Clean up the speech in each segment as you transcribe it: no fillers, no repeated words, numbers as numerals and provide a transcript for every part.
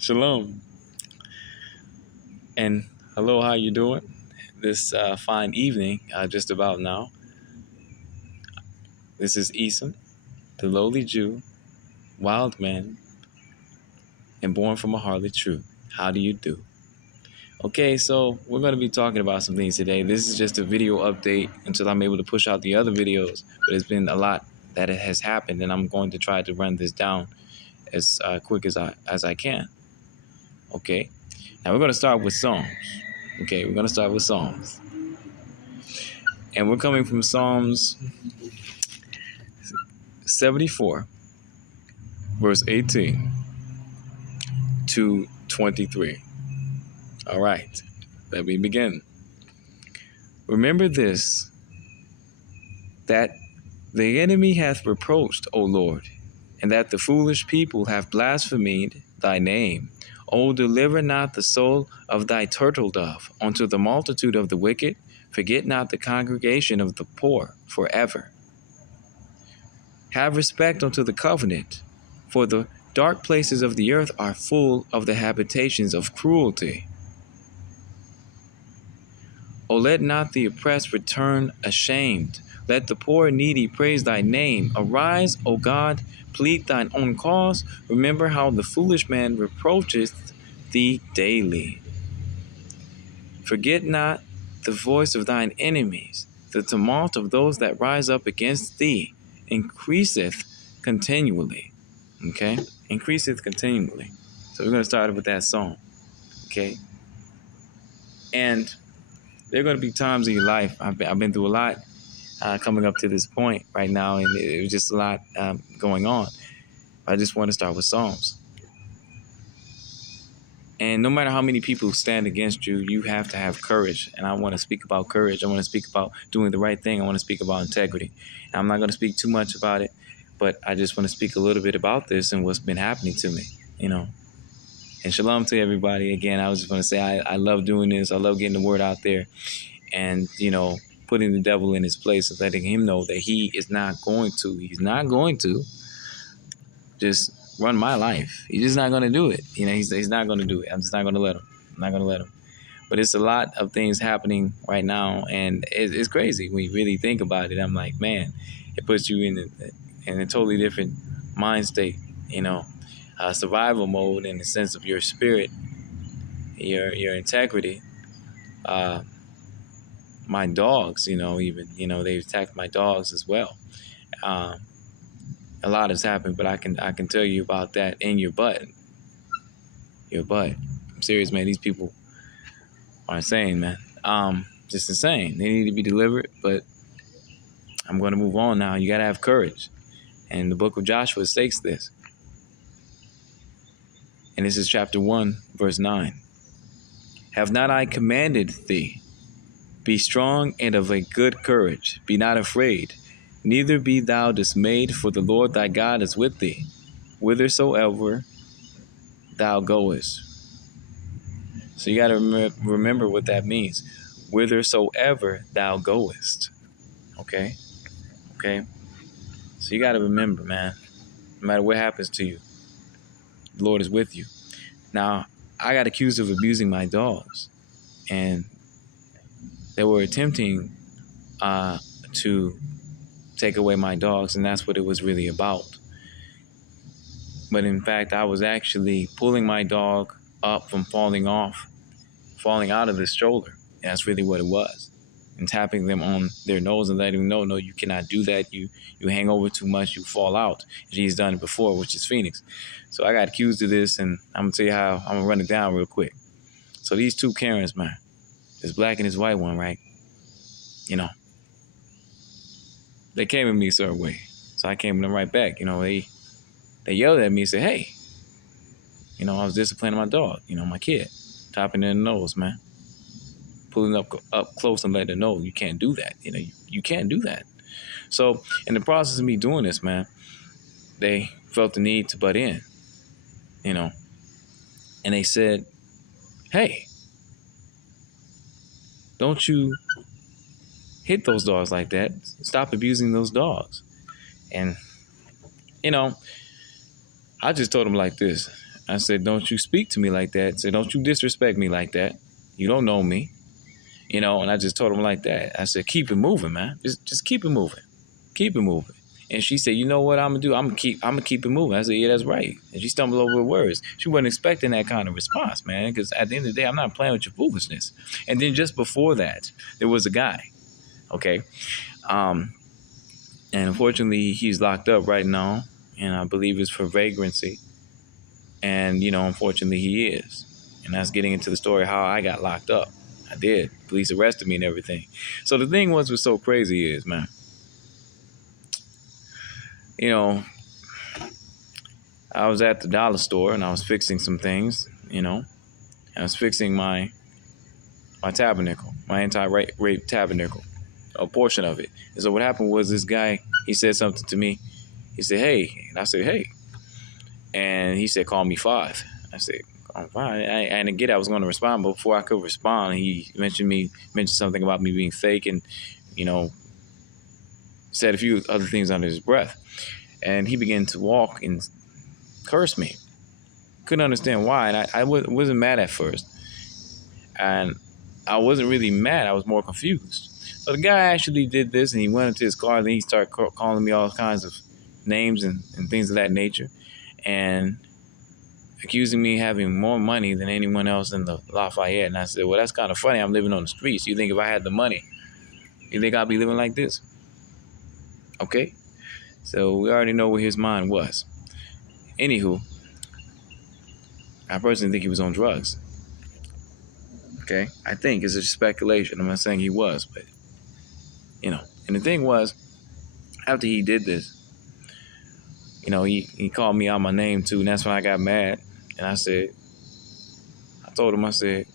Shalom and hello. How you doing? This fine evening, just about now. This is Esom, the lowly Jew, wild man, and born from a harlot true. How do you do? Okay, so we're going to be talking about some things today. This is just a video update until I'm able to push out the other videos. But it's been a lot that has happened, and I'm going to try to run this down as quick as I can. Okay, now we're going to start with Psalms. Okay, we're going to start with Psalms. And we're coming from Psalms 74, verse 18 to 23. All right, let me begin. Remember this, that the enemy hath reproached, O Lord, and that the foolish people have blasphemed thy name. O deliver not the soul of thy turtle dove unto the multitude of the wicked. Forget not the congregation of the poor forever. Have respect unto the covenant, for the dark places of the earth are full of the habitations of cruelty. O let not the oppressed return ashamed. Let the poor and needy praise thy name. Arise, O God, plead thine own cause. Remember how the foolish man reproacheth thee daily. Forget not the voice of thine enemies. The tumult of those that rise up against thee increaseth continually. Okay? Increaseth continually. So we're going to start with that song. Okay? And there are going to be times in your life, I've been through a lot coming up to this point right now, and it was just a lot going on. I just want to start with Psalms. And no matter how many people stand against you, you have to have courage. And I want to speak about courage. I want to speak about doing the right thing. I want to speak about integrity. And I'm not going to speak too much about it, but I just want to speak a little bit about this and what's been happening to me, And shalom to everybody. Again, I was just going to say I love doing this. I love getting the word out there and, putting the devil in his place and letting him know that he's not going to just run my life. He's just not going to do it. He's not going to do it. I'm just not going to let him. I'm not going to let him. But it's a lot of things happening right now, and it's crazy when you really think about it. I'm like, man, it puts you in a totally different mind state, survival mode in the sense of your spirit, your integrity. My dogs, they've attacked my dogs as well. A lot has happened, but I can tell you about that in your butt. I'm serious, man. These people are insane, man. Just insane. They need to be delivered, but I'm going to move on now. You got to have courage. And the book of Joshua states this. And this is chapter 1, verse 9. Have not I commanded thee? Be strong and of a good courage. Be not afraid, neither be thou dismayed, for the Lord thy God is with thee, whithersoever thou goest. So you got to remember what that means. Whithersoever thou goest. Okay? So you got to remember, man, no matter what happens to you, the Lord is with you. Now, I got accused of abusing my dogs, and they were attempting to take away my dogs, and that's what it was really about. But in fact, I was actually pulling my dog up from falling out of the stroller. And that's really what it was. And tapping them on their nose and letting them know, no, you cannot do that. You hang over too much, you fall out. She's done it before, which is Phoenix. So I got accused of this, and I'm going to tell you how I'm going to run it down real quick. So these two Karens, man, this black and this white one, right? They came at me a certain way. So I came at them right back. They yelled at me and said, hey, I was disciplining my dog, my kid, tapping in the nose, man. Pulling up close and letting them know you can't do that. You can't do that. So in the process of me doing this, man, they felt the need to butt in, and they said, hey, don't you hit those dogs like that. Stop abusing those dogs. And, I just told them like this. I said, don't you speak to me like that. I said, don't you disrespect me like that. You don't know me, and I just told him like that. I said, keep it moving, man. Just keep it moving. Keep it moving. And she said, you know what I'm gonna do? I'm gonna keep it moving. I said, yeah, that's right. And she stumbled over her words. She wasn't expecting that kind of response, man, because at the end of the day, I'm not playing with your foolishness. And then just before that, there was a guy, okay? Um, and unfortunately, he's locked up right now, and I believe it's for vagrancy. And, unfortunately, he is. And that's getting into the story how I got locked up. I did. Police arrested me and everything. So the thing was so crazy is, man, you know, I was at the dollar store and I was fixing some things, I was fixing my tabernacle, my anti-rape tabernacle, a portion of it. And so what happened was this guy, he said something to me. He said, hey. And I said, hey. And he said, call me Five. I said, I'm fine. I didn't get it. I was going to respond, but before I could respond, he mentioned something about me being fake and, said a few other things under his breath. And he began to walk and curse me. Couldn't understand why. And I wasn't mad at first. And I wasn't really mad. I was more confused. So the guy actually did this, and he went into his car, and then he started calling me all kinds of names and things of that nature, and accusing me of having more money than anyone else in the Lafayette. And I said, well, that's kind of funny. I'm living on the streets. You think if I had the money, you think I'd be living like this? Okay? So we already know where his mind was. Anywho, I personally think he was on drugs. Okay? I think it's a speculation. I'm not saying he was, but, And the thing was, after he did this, he called me out my name too, and that's when I got mad. And I told him, I said,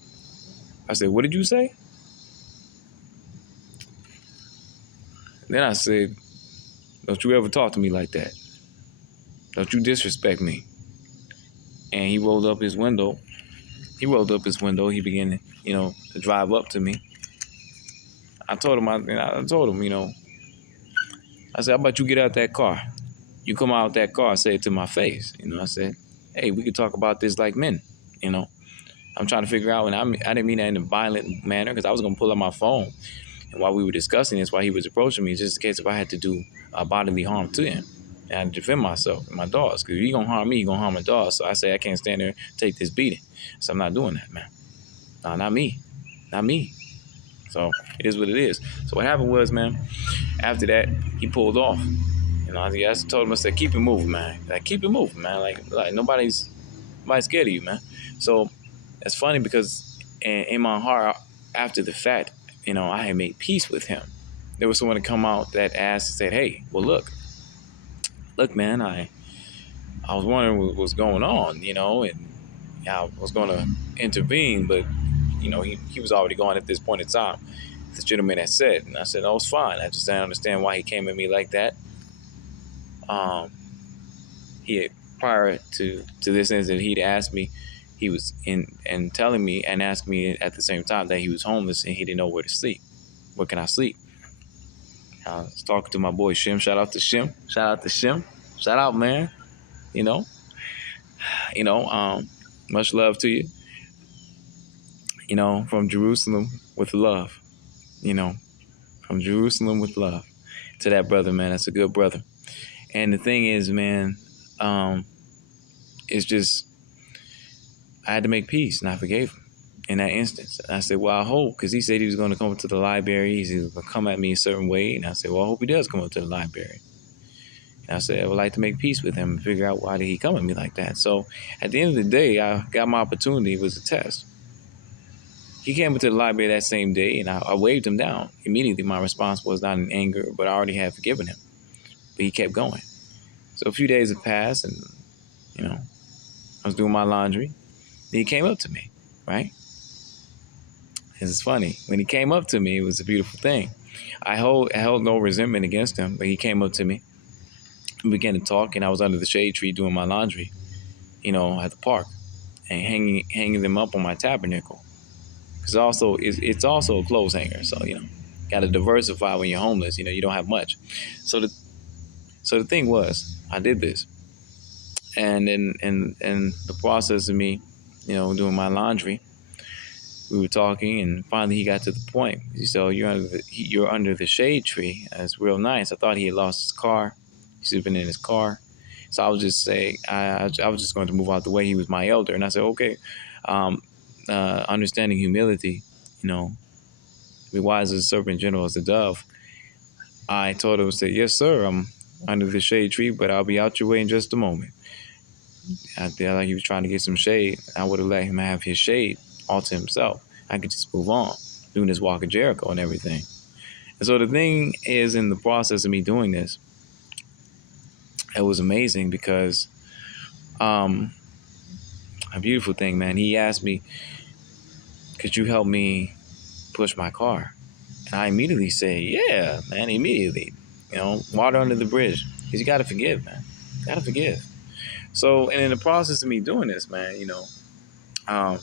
what did you say? Then I said, don't you ever talk to me like that. Don't you disrespect me. And he rolled up his window. He began to drive up to me. I told him, I said, how about you get out that car? You come out that car, say it to my face. I said, hey, we could talk about this like men, I'm trying to figure out, and I didn't mean that in a violent manner, because I was going to pull up my phone. And while we were discussing this, while he was approaching me, just in case if I had to do bodily harm to him. And I had to defend myself and my dogs, because if he's going to harm me, he's going to harm my dogs. So I say, I can't stand there and take this beating. So I'm not doing that, man. No, not me. Not me. So it is what it is. So what happened was, man, after that, he pulled off. I told him, I said, keep it moving, man. Keep it moving, man. Like nobody's scared of you, man. So it's funny because in my heart, after the fact, I had made peace with him. There was someone to come out that asked and said, hey, well, look, man, I was wondering what was going on, and I was going to intervene, but, he was already gone at this point in time. The gentleman had said, and I said, oh, it's fine. I just didn't understand why he came at me like that. He had, prior to this incident, he'd asked me, he was telling me and asking me at the same time that he was homeless and he didn't know where to sleep. Where can I sleep? I was talking to my boy Shim. Shout out to Shim. Shout out, man. Much love to you. From Jerusalem with love. From Jerusalem with love to that brother, man. That's a good brother. And the thing is, man, it's just, I had to make peace, and I forgave him in that instance. And I said, well, I hope, because he said he was going to come to the library. He was going to come at me a certain way. And I said, well, I hope he does come up to the library. And I said, I would like to make peace with him and figure out why did he come at me like that. So at the end of the day, I got my opportunity. It was a test. He came into the library that same day, and I waved him down. Immediately, my response was not in anger, but I already had forgiven him. But he kept going. So a few days have passed, and, I was doing my laundry. Then he came up to me, right? It's funny. When he came up to me, it was a beautiful thing. I held no resentment against him, but he came up to me. We began to talk, and I was under the shade tree doing my laundry, at the park, and hanging them up on my tabernacle. Because it's also a clothes hanger, so got to diversify when you're homeless. You don't have much. So the thing was, I did this, And in the process of me, doing my laundry, we were talking, and finally he got to the point. He said, "Oh, you're under the shade tree. That's real nice." I thought he had lost his car. He should have been in his car. So I was just saying, I was just going to move out the way. He was my elder, and I said, "Okay." Um, Understanding humility, be wise as a serpent, gentle as a dove. I told him, "Say, yes, sir. I'm under the shade tree, but I'll be out your way in just a moment." I felt like he was trying to get some shade. I would have let him have his shade all to himself. I could just move on, doing this walk of Jericho and everything. And so the thing is, in the process of me doing this, it was amazing because a beautiful thing, man. He asked me, "Could you help me push my car?" And I immediately said, "Yeah, man, immediately. Water under the bridge. Because you got to forgive, man. Got to forgive." So, and in the process of me doing this, man, um,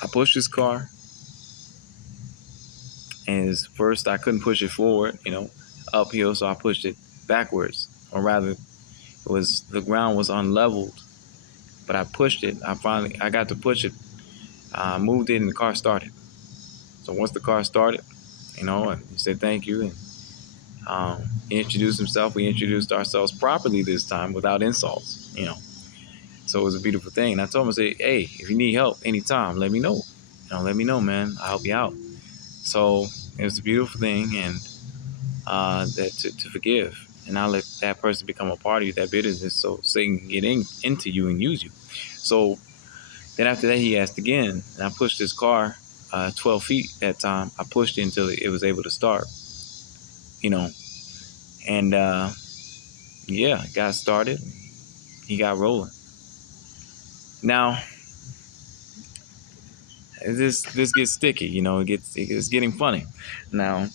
I pushed his car. And first I couldn't push it forward, uphill, so I pushed it backwards. Or rather, the ground was unleveled, but I pushed it. I got to push it, moved it, and the car started. So once the car started, and he said thank you, and he introduced himself. We introduced ourselves properly this time without insults. So it was a beautiful thing. And I told him, I said, "Hey, if you need help anytime, let me know. Let me know, man. I'll help you out." So it was a beautiful thing, and that to forgive and not let that person become a part of you, that bitterness, so Satan can get into you and use you. So then after that, he asked again, and I pushed his car 12 feet that time. I pushed it until it was able to start, you know, and yeah, it got started. He got rolling. Now, this gets sticky, it's getting funny. Now,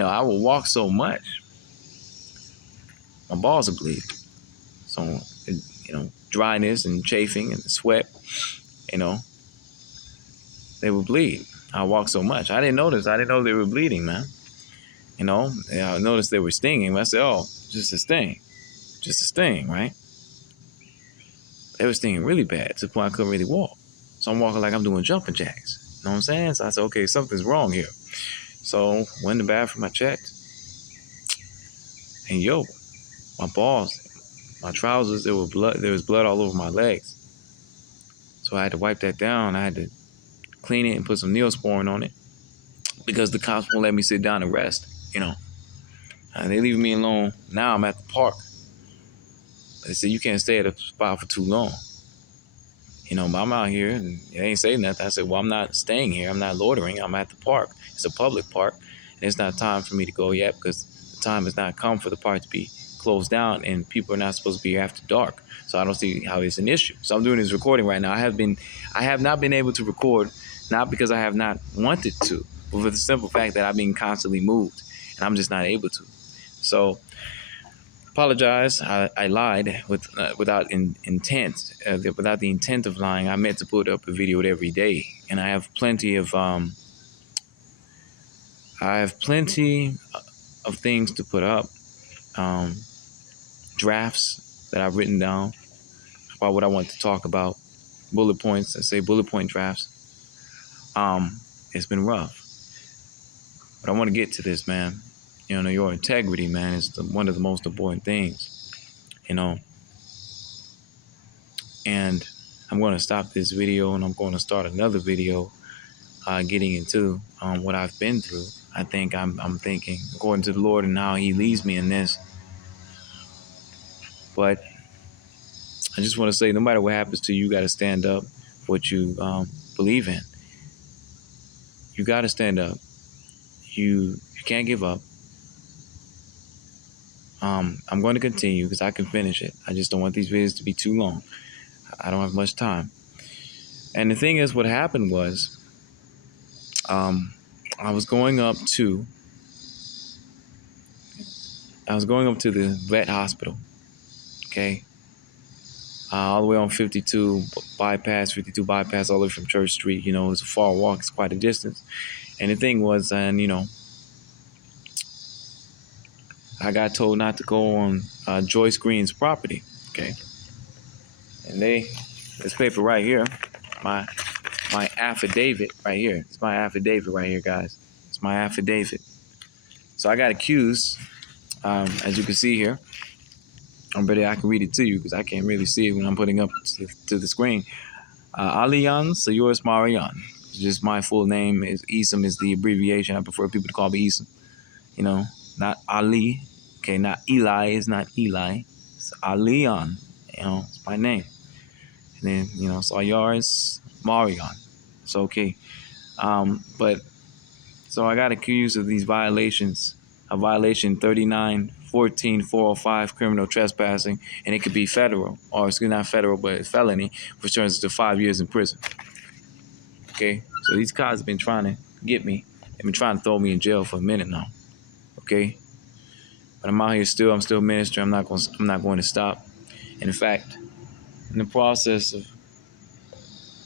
I will walk so much, my balls are bleeding. So, dryness and chafing and sweat, you know, they would bleed. I walked so much. I didn't notice. I didn't know they were bleeding, man. I noticed they were stinging. I said, "Oh, just a sting. Just a sting, right?" They were stinging really bad to the point I couldn't really walk. So I'm walking like I'm doing jumping jacks. You know what I'm saying? So I said, "Okay, something's wrong here." So went in the bathroom, I checked. And my balls, my trousers, there was blood all over my legs. So I had to wipe that down. I had to clean it and put some Neosporin on it because the cops won't let me sit down and rest, They leave me alone. Now I'm at the park. They said you can't stay at a spot for too long. But I'm out here and they ain't saying nothing. I said, "Well, I'm not staying here. I'm not loitering. I'm at the park. It's a public park. And it's not time for me to go yet because the time has not come for the park to be closed down and people are not supposed to be here after dark. So I don't see how it's an issue." So I'm doing this recording right now. I have not been able to record, not because I have not wanted to, but for the simple fact that I've been constantly moved and I'm just not able to. So apologize. I lied without intent. Without the intent of lying, I meant to put up a video every day, and I have plenty of things to put up, um, drafts that I've written down about what I want to talk about, bullet points. I say bullet point drafts. It's been rough, but I want to get to this, man. Your integrity, man, is one of the most important things. And I'm going to stop this video and I'm going to start another video getting into what I've been through. I think I'm thinking according to the Lord and how he leads me in this. But I just want to say, no matter what happens to you, you got to stand up for what you believe in. You got to stand up. You can't give up. I'm going to continue because I can finish it. I just don't want these videos to be too long. I don't have much time. And the thing is, what happened was I was going up to the vet hospital, okay? All the way on 52 bypass, all the way from Church Street. It's a far walk. It's quite a distance. And the thing was, I got told not to go on Joyce Green's property. Okay, and this paper right here, my affidavit right here. It's my affidavit right here, guys. It's my affidavit. So I got accused, as you can see here. I'm ready. I can read it to you because I can't really see it when I'm putting up to the screen. Aliyan Sayurs Marian. Just my full name is Isam is the abbreviation. I prefer people to call me Isam. You know, not Ali. Okay, not Eli. It's not Eli. It's Aliyan. You know, it's my name. And then, Sayurs Marian. It's okay. But so I got accused of these violations. A violation 39-14-405 criminal trespassing, and it could be federal, or excuse me, not federal, but it's felony, which turns to 5 years in prison. Okay, so these cops have been trying to get me. They've been trying to throw me in jail for a minute now. Okay, but I'm out here still. I'm still ministering. I'm not going to stop. And in fact, in the process of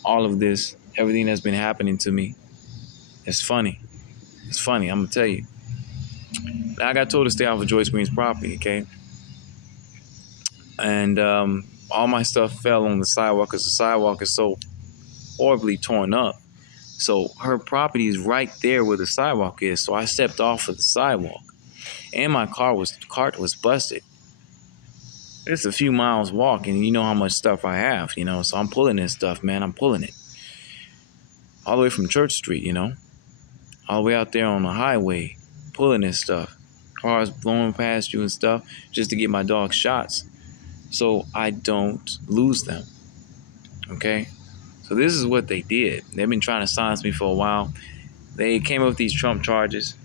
all of this, everything that's been happening to me, it's funny. It's funny. I'm gonna tell you. I got told to stay off of Joyce Green's property, okay? And all my stuff fell on the sidewalk because the sidewalk is so horribly torn up. So her property is right there where the sidewalk is. So I stepped off of the sidewalk, and my cart was busted. It's a few miles walk, and you know how much stuff I have, So I'm pulling this stuff, man. I'm pulling it all the way from Church Street, all the way out there on the highway, pulling this stuff. Cars blowing past you and stuff just to get my dog shots so I don't lose them. Okay? So this is what they did. They've been trying to silence me for a while. They came up with these Trump charges.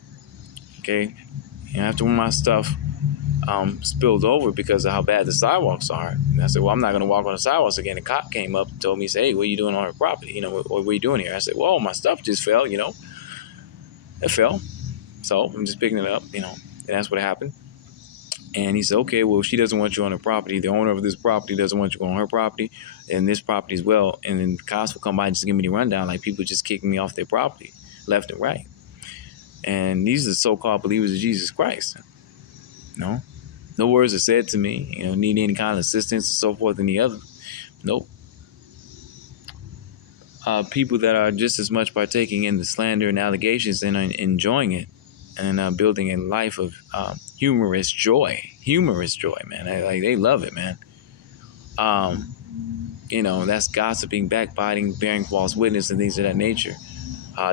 Okay? And after my stuff spilled over because of how bad the sidewalks are, and I said, well, I'm not going to walk on the sidewalks again. The cop came up and told me, say, hey, what are you doing on her property? What are you doing here? I said, well, my stuff just fell, It fell. So I'm just picking it up, And that's what happened. And he said, okay, well, she doesn't want you on her property. The owner of this property doesn't want you on her property and this property as well. And then the cops will come by and just give me the rundown, like people just kicking me off their property left and right. And these are the so-called believers of Jesus Christ. No words are said to me, need any kind of assistance and so forth and the other. Nope. People that are just as much partaking in the slander and allegations and enjoying it. And building a life of humorous joy, man. They love it, man. That's gossiping, backbiting, bearing false witness, and things of that nature.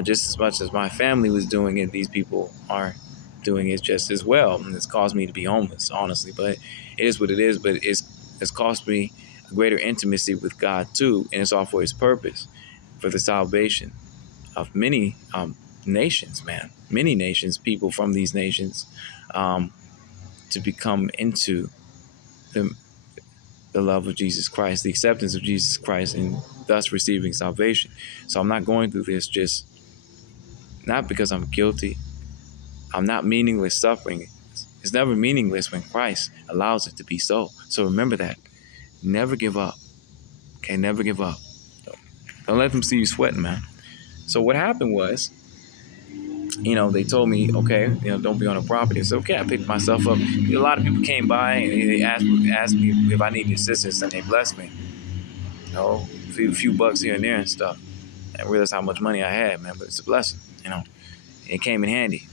Just as much as my family was doing it, these people are doing it just as well, and it's caused me to be homeless, honestly. But it is what it is. But it's cost me a greater intimacy with God too, and it's all for His purpose, for the salvation of many nations, man. Many nations, people from these nations, to become into the love of Jesus Christ, the acceptance of Jesus Christ, and thus receiving salvation. So I'm not going through this just not because I'm guilty. I'm not meaningless suffering. It's never meaningless when Christ allows it to be so. So remember that. Never give up. Okay, never give up. Don't let them see you sweating, man. So what happened was, they told me, okay, don't be on the property. I said, okay, I picked myself up. A lot of people came by and they asked me if I needed assistance, and they blessed me. A few bucks here and there and stuff. And realized how much money I had, man, but it's a blessing, It came in handy,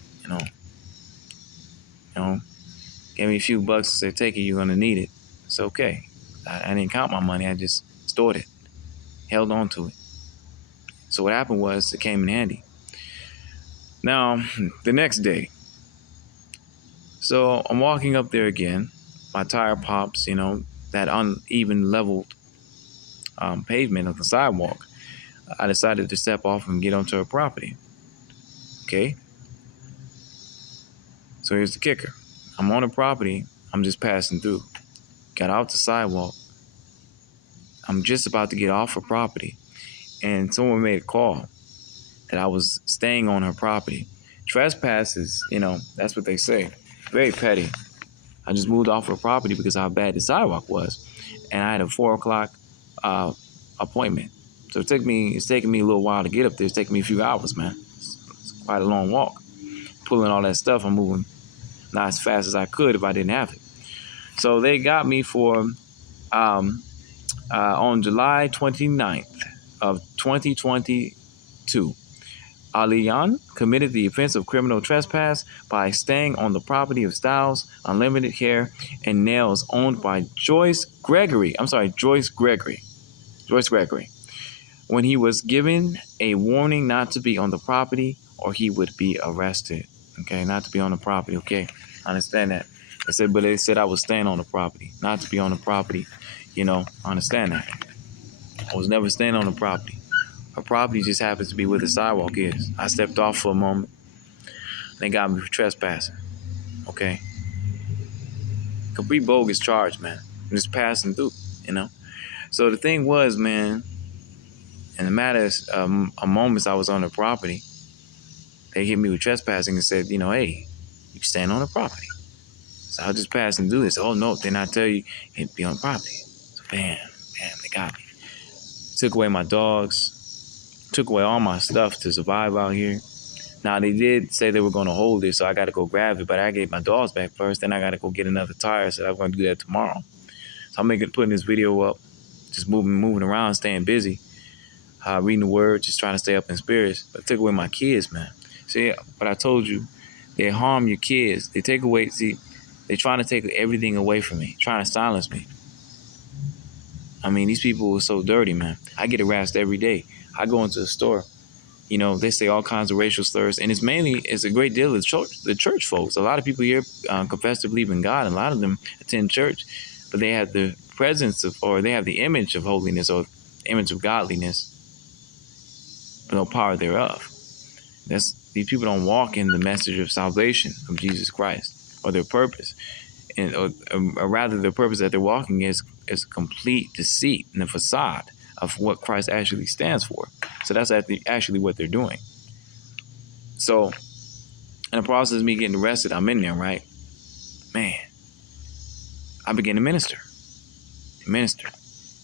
Gave me a few bucks and said, take it, you're going to need it. It's okay. I didn't count my money. I just stored it, held on to it. So what happened was it came in handy. Now, the next day, so I'm walking up there again. My tire pops, that uneven leveled pavement of the sidewalk. I decided to step off and get onto her property. Okay? So here's the kicker. I'm on her property. I'm just passing through. Got out the sidewalk. I'm just about to get off her property. And someone made a call that I was staying on her property. Trespass is, that's what they say. Very petty. I just moved off her property because of how bad the sidewalk was. And I had a 4 o'clock appointment. So it's taking me a little while to get up there. It's taking me a few hours, man. It's quite a long walk. Pulling all that stuff, I'm moving not as fast as I could if I didn't have it. So they got me for on July 29th of 2022. Aliyan committed the offense of criminal trespass by staying on the property of Styles Unlimited Hair and Nails owned by Joyce Gregory. Joyce Gregory. When he was given a warning not to be on the property or he would be arrested. Okay, not to be on the property. Okay, I understand that. They said I was staying on the property, not to be on the property. I understand that. I was never staying on the property. Her property just happens to be where the sidewalk is. I stepped off for a moment. They got me for trespassing. Okay. Complete bogus charge, man. I'm just passing through. So the thing was, man, in the matter of moments I was on the property, they hit me with trespassing and said, hey, you stand on the property. So I was just passing through this. Oh, no, then I tell you, it'd be on the property. So bam, they got me. Took away my dogs. Took away all my stuff to survive out here. Now, they did say they were going to hold it, so I got to go grab it, but I gave my dogs back first. Then I got to go get another tire, so I'm going to do that tomorrow. So I'm putting this video up, just moving around, staying busy, reading the word, just trying to stay up in spirits. But took away my kids, man. See, but I told you, they harm your kids. They take away, they're trying to take everything away from me, trying to silence me. I mean, these people are so dirty, man. I get harassed every day. I go into the store, they say all kinds of racial slurs, and it's a great deal of the church folks. A lot of people here confess to believe in God, and a lot of them attend church, but they have the presence or they have the image of holiness or image of godliness, but no power thereof. These people don't walk in the message of salvation of Jesus Christ or their purpose, or rather their purpose that they're walking is complete deceit and a facade of what Christ actually stands for. So that's actually what they're doing. So in the process of me getting arrested, I'm in there, right? Man, I begin to minister.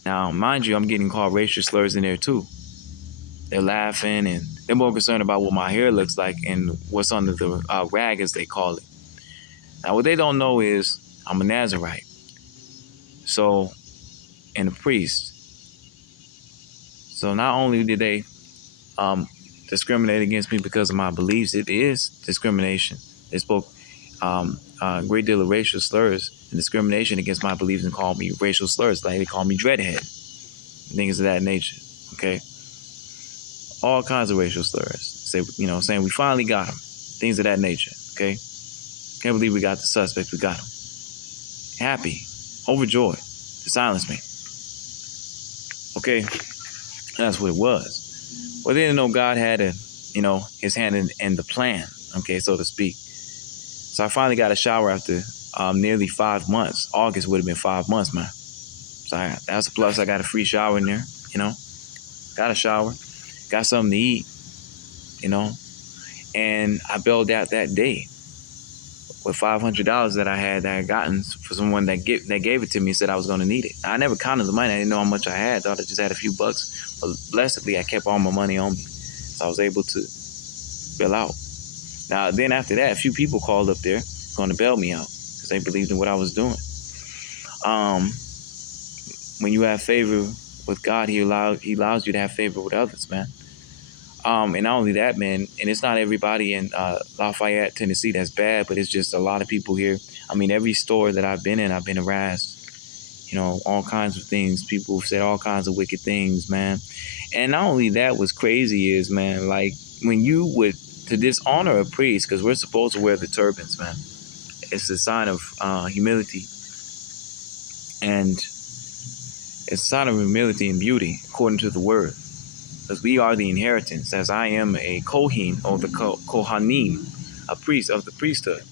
Now, mind you, I'm getting called racial slurs in there too. They're laughing and they're more concerned about what my hair looks like and what's under the rag, as they call it. Now, what they don't know is I'm a Nazarite. So, and a priest. So not only did they discriminate against me because of my beliefs, it is discrimination. They spoke a great deal of racial slurs and discrimination against my beliefs and called me racial slurs. Like they call me dreadhead, things of that nature. Okay, all kinds of racial slurs. Saying we finally got him, things of that nature. Okay, can't believe we got the suspect. We got him. Happy, overjoyed, to silence me. Okay. That's what it was. Well, they didn't know God had his hand in the plan, okay, so to speak. So I finally got a shower after nearly 5 months. August would have been 5 months, man. So that's a plus. I got a free shower in there, Got a shower, got something to eat, and I bailed out that day with $500 that I had gotten for someone that gave it to me and said I was going to need it. I never counted the money. I didn't know how much I had. Thought I just had a few bucks. But blessedly, I kept all my money on me. So I was able to bail out. Now, then after that, a few people called up there going to bail me out because they believed in what I was doing. When you have favor with God, He allows you to have favor with others, man. And not only that, man, and it's not everybody in Lafayette, Tennessee that's bad, but it's just a lot of people here. I mean, every store that I've been in, I've been harassed. All kinds of things. People said all kinds of wicked things, man. And not only that, what's crazy is, man, like when you would to dishonor a priest, because we're supposed to wear the turbans, man. It's a sign of humility. And it's a sign of humility and beauty, according to the word. Because we are the inheritance, as I am a Kohen, or the Kohanim, a priest of the priesthood.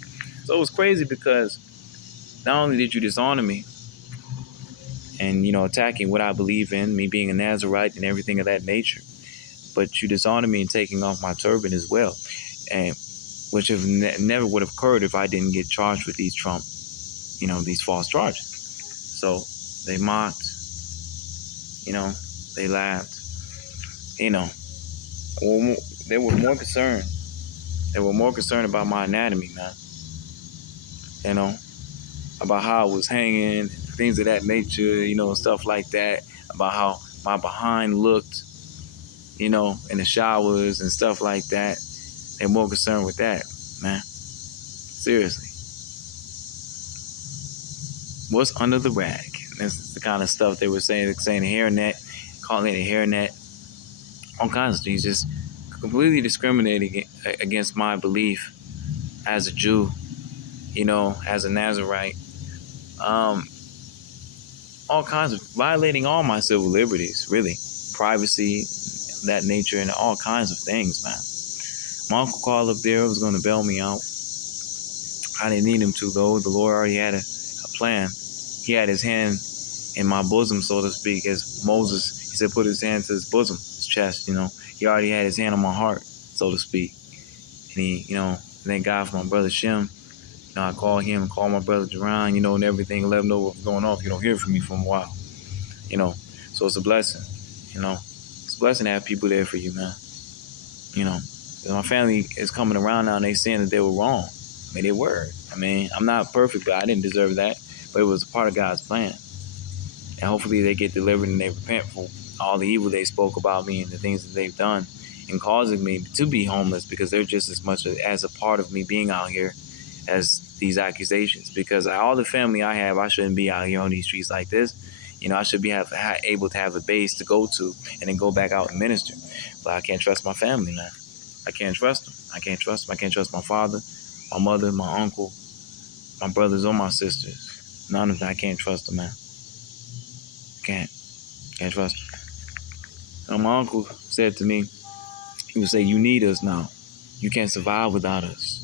So it was crazy because not only did you dishonor me and, attacking what I believe in, me being a Nazarite and everything of that nature, but you dishonor me in taking off my turban as well, and which never would have occurred if I didn't get charged with these these false charges. So they mocked, they laughed. They were more concerned. They were more concerned about my anatomy, man. you know, about how I was hanging, things of that nature, you know, stuff like that, about how my behind looked, you know, in the showers and stuff like that. They're more concerned with that, man. Seriously. What's under the rag? That's the kind of stuff they were saying a hairnet, calling it a hairnet, all kinds of things, just completely discriminating against my belief as a Jew, you know, as a Nazarite. Um, all kinds of violating all my civil liberties, really, privacy, that nature, and all kinds of things, man. My uncle called up there, was going to bail me out. I didn't need him to, though. The Lord already had a plan. He had his hand in my bosom, so to speak, as Moses, he said, put his hand to his bosom, his chest, you know. He already had his hand on my heart, so to speak. And he, you know, thank God for my brother Shem. You know, I called him, called my brother Jerron, you know, and everything, let him know what's going on if you don't hear from me for a while, you know. So it's a blessing, you know. It's a blessing to have people there for you, man. You know, my family is coming around now and they saying that they were wrong. I mean, they were. I mean, I'm not perfect, but I didn't deserve that. But it was a part of God's plan. And hopefully they get delivered and they repent for all the evil they spoke about me and the things that they've done and causing me to be homeless, because they're just as much as a part of me being out here as these accusations. Because all the family I have, I shouldn't be out here on these streets like this. You know, I should be able to have a base to go to and then go back out and minister. But I can't trust my family, man. I can't trust them. I can't trust them. I can't trust my father, my mother, my uncle, my brothers, or my sisters. None of them. I can't trust them, man. Can't trust them. My uncle said to me, he would say, you need us now. You can't survive without us.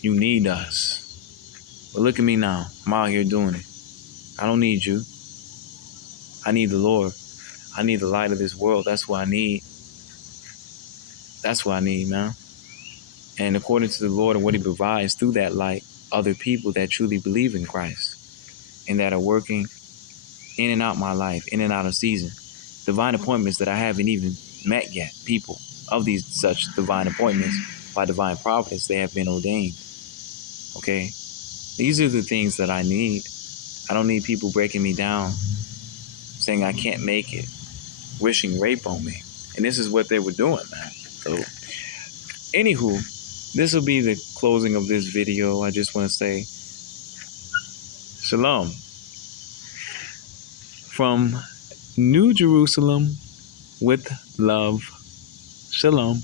You need us. But look at me now. I'm out here doing it. I don't need you. I need the Lord. I need the light of this world. That's what I need. That's what I need, man. And according to the Lord and what he provides through that light, other people that truly believe in Christ and that are working in and out my life, in and out of season. Divine appointments that I haven't even met yet. People of these such divine appointments by divine providence, they have been ordained. Okay? These are the things that I need. I don't need people breaking me down, saying I can't make it, wishing rape on me. And this is what they were doing, man. So, anywho, this will be the closing of this video. I just want to say shalom from New Jerusalem with love. Shalom.